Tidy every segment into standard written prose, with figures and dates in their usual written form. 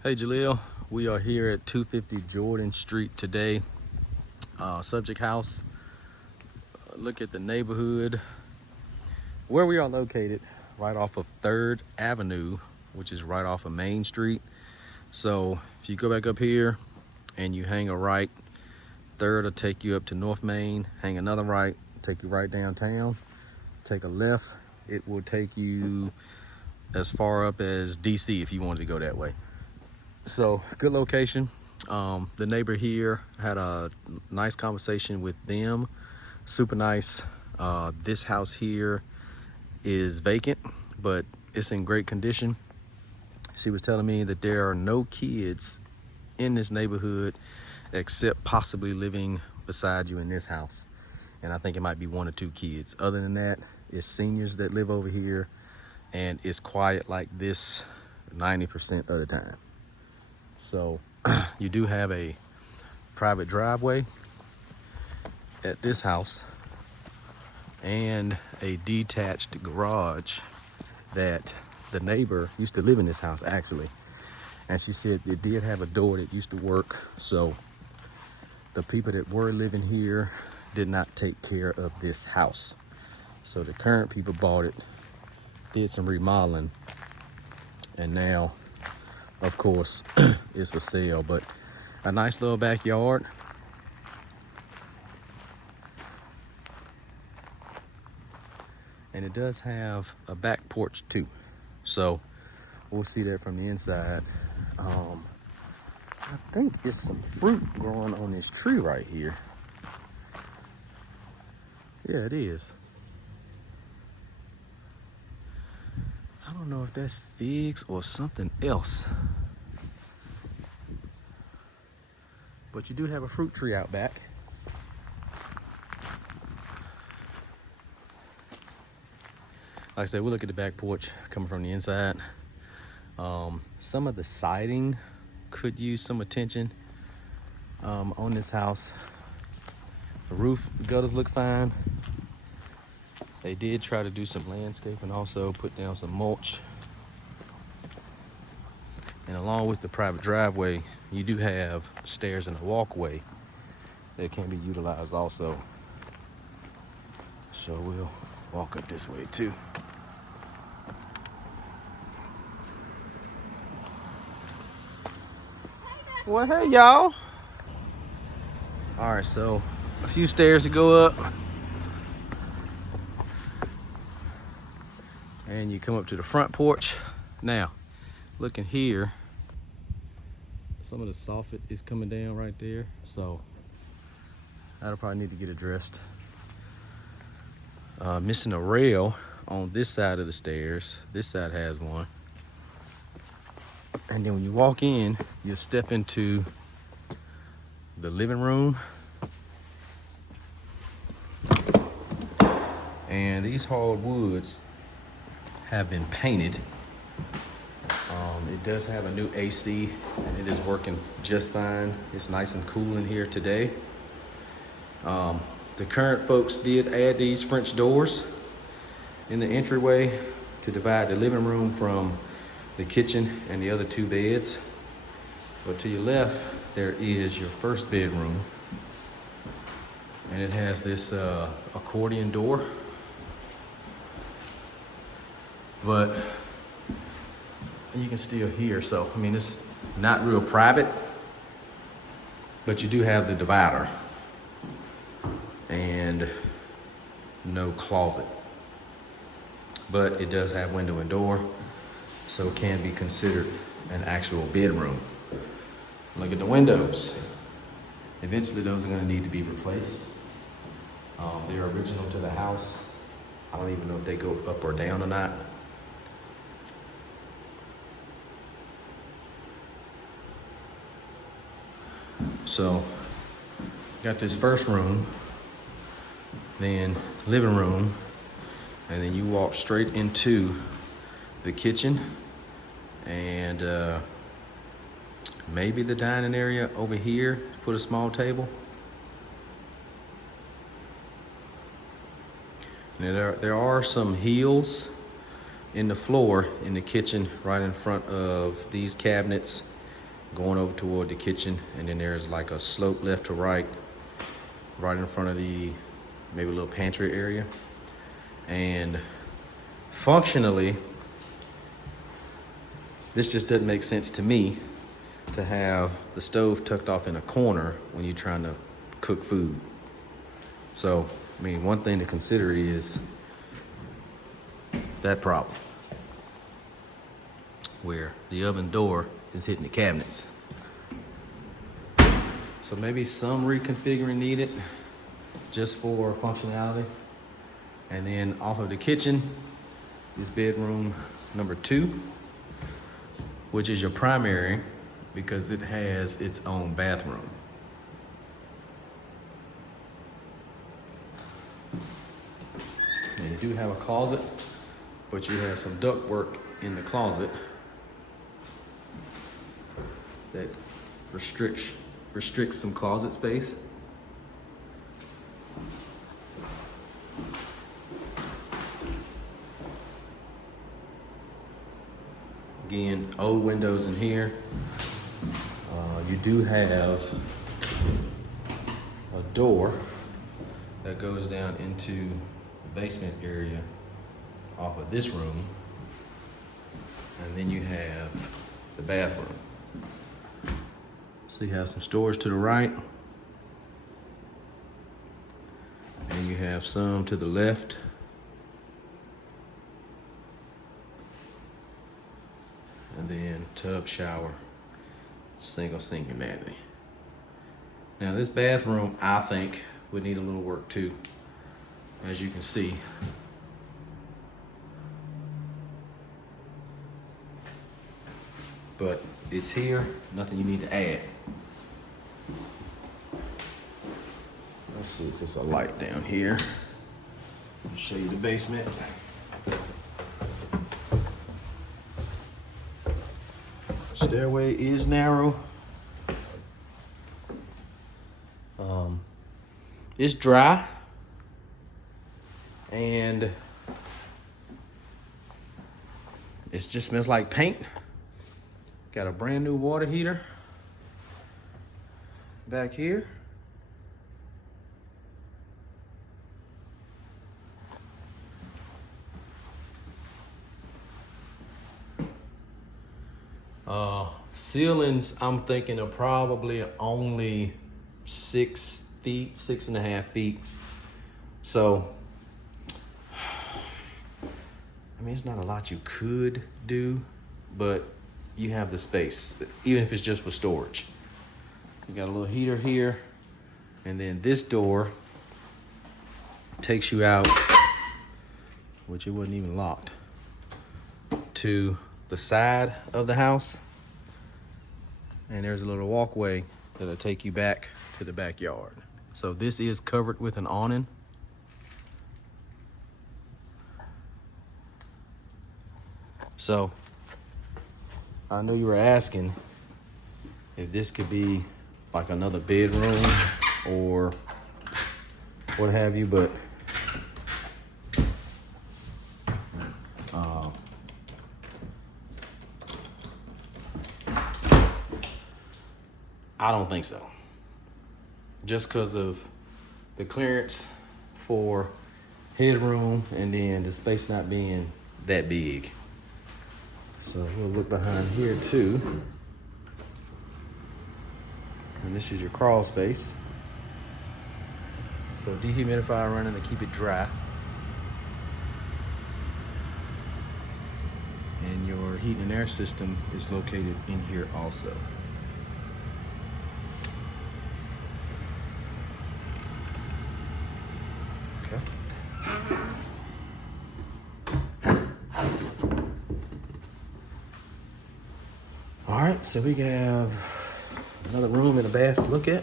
Hey Jaleel, we are here at 250 Jordan Street today. Subject house. Look at the neighborhood. Where we are located, right off of 3rd Avenue, which is right off of Main Street. So if you go back up here and you hang a right, 3rd will take you up to North Main, hang another right, take you right downtown, take a left, it will take you as far up as DC if you wanted to go that way. So good location. The neighbor here had a nice conversation with them. Super nice. This house here is vacant, but it's in great condition. She was telling me that there are no kids in this neighborhood except possibly living beside you in this house. And I think it might be 1 or 2 kids. Other than that, it's seniors that live over here, and it's quiet like this 90% of the time. So you do have a private driveway at this house and a detached garage that the neighbor used to live in this house actually. And she said it did have a door that used to work. So the people that were living here did not take care of this house. So the current people bought it, did some remodeling, and now of course it's for sale. But a nice little backyard. And it does have a back porch too. So we'll see that from the inside. I think it's some fruit growing on this tree right here. Yeah, it is. I don't know if that's figs or something else. But you do have a fruit tree out back. Like I said, we'll look at the back porch coming from the inside. Some of the siding could use some attention on this house. The roof, the gutters look fine. They did try to do some landscaping, also put down some mulch. And along with the private driveway, you do have stairs and a walkway that can be utilized also. So we'll walk up this way too. Well, hey y'all. All right, so a few stairs to go up. And you come up to the front porch. Now, looking here, some of the soffit is coming down right there. So that'll probably need to get addressed. Missing a rail on this side of the stairs. This side has one. And then when you walk in, you'll step into the living room. And these hardwoods have been painted. It does have a new AC and it is working just fine. It's nice and cool in here today. The current folks did add these French doors in the entryway to divide the living room from the kitchen and the other 2 beds. But to your left, there is your first bedroom. And it has this accordion door. But you can still hear, so I mean, it's not real private, but you do have the divider and no closet. But it does have window and door, so it can be considered an actual bedroom. Look at the windows. Eventually those are gonna need to be replaced. They're original to the house. I don't even know if they go up or down or not. So, got this first room, then living room, and then you walk straight into the kitchen and maybe the dining area over here, put a small table. And there are some heels in the floor in the kitchen right in front of these cabinets going over toward the kitchen, and then there's like a slope left to right in front of the maybe a little pantry area. And functionally, this just doesn't make sense to me to have the stove tucked off in a corner when you're trying to cook food. So, I mean, one thing to consider is that problem where the oven door is hitting the cabinets. So maybe some reconfiguring needed just for functionality. And then off of the kitchen is bedroom number 2, which is your primary because it has its own bathroom. And you do have a closet, but you have some ductwork in the closet that restricts some closet space. Again, old windows in here. You do have a door that goes down into the basement area off of this room. And then you have the bathroom. So you have some storage to the right. And you have some to the left. And then tub, shower, single sink and vanity. Now this bathroom, I think, would need a little work too, as you can see. But it's here, nothing you need to add. Let's see if there's a light down here. I'll show you the basement. Stairway is narrow. It's dry. And it just smells like paint. Got a brand new water heater back here. Ceilings, I'm thinking are probably only 6 feet, 6.5 feet. So, I mean, it's not a lot you could do, but you have the space, even if it's just for storage. You got a little heater here, and then this door takes you out, which it wasn't even locked, to the side of the house. And there's a little walkway that'll take you back to the backyard. So this is covered with an awning. So I know you were asking if this could be like another bedroom or what have you, but I don't think so. Just because of the clearance for headroom and then the space not being that big. So we'll look behind here too. And this is your crawl space. So dehumidifier running to keep it dry. And your heat and air system is located in here also. All right, so we have another room and a bath to look at.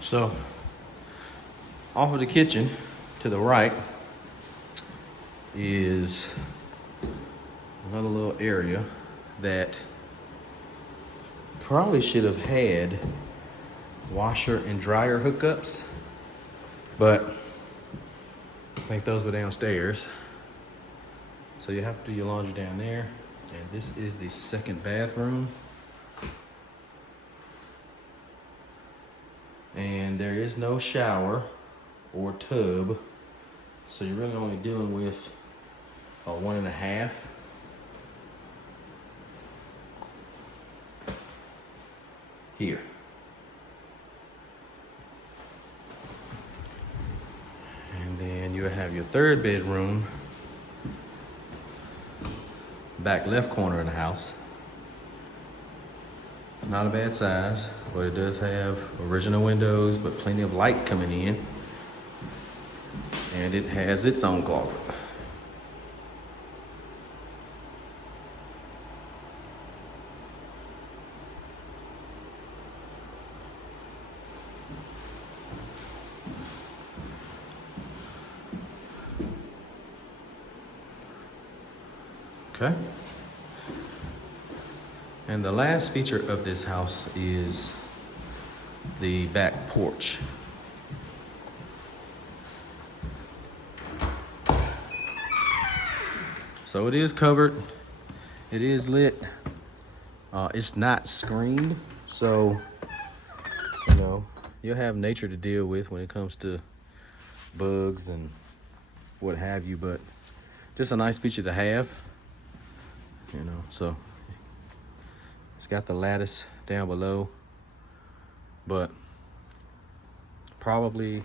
So, off of the kitchen to the right is another little area that probably should have had washer and dryer hookups, but I think those were downstairs. So you have to do your laundry down there. And this is the second bathroom. And there is no shower or tub. So you're really only dealing with a 1.5. Here. And then you'll have your third bedroom, back left corner of the house. Not a bad size, but it does have original windows, but plenty of light coming in. And it has its own closet. Okay. And the last feature of this house is the back porch. So it is covered, it is lit, it's not screened, so, you know, you'll have nature to deal with when it comes to bugs and what have you, but just a nice feature to have, you know. So it's got the lattice down below, but probably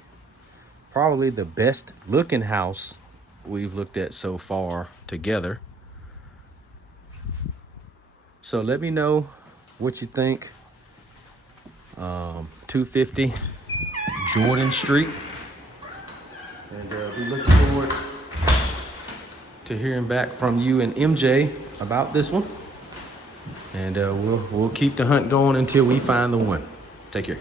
the best looking house we've looked at so far together. So let me know what you think. 250 Jordan Street. And be looking forward to hearing back from you and MJ about this one. And we'll keep the hunt going until we find the one. Take care.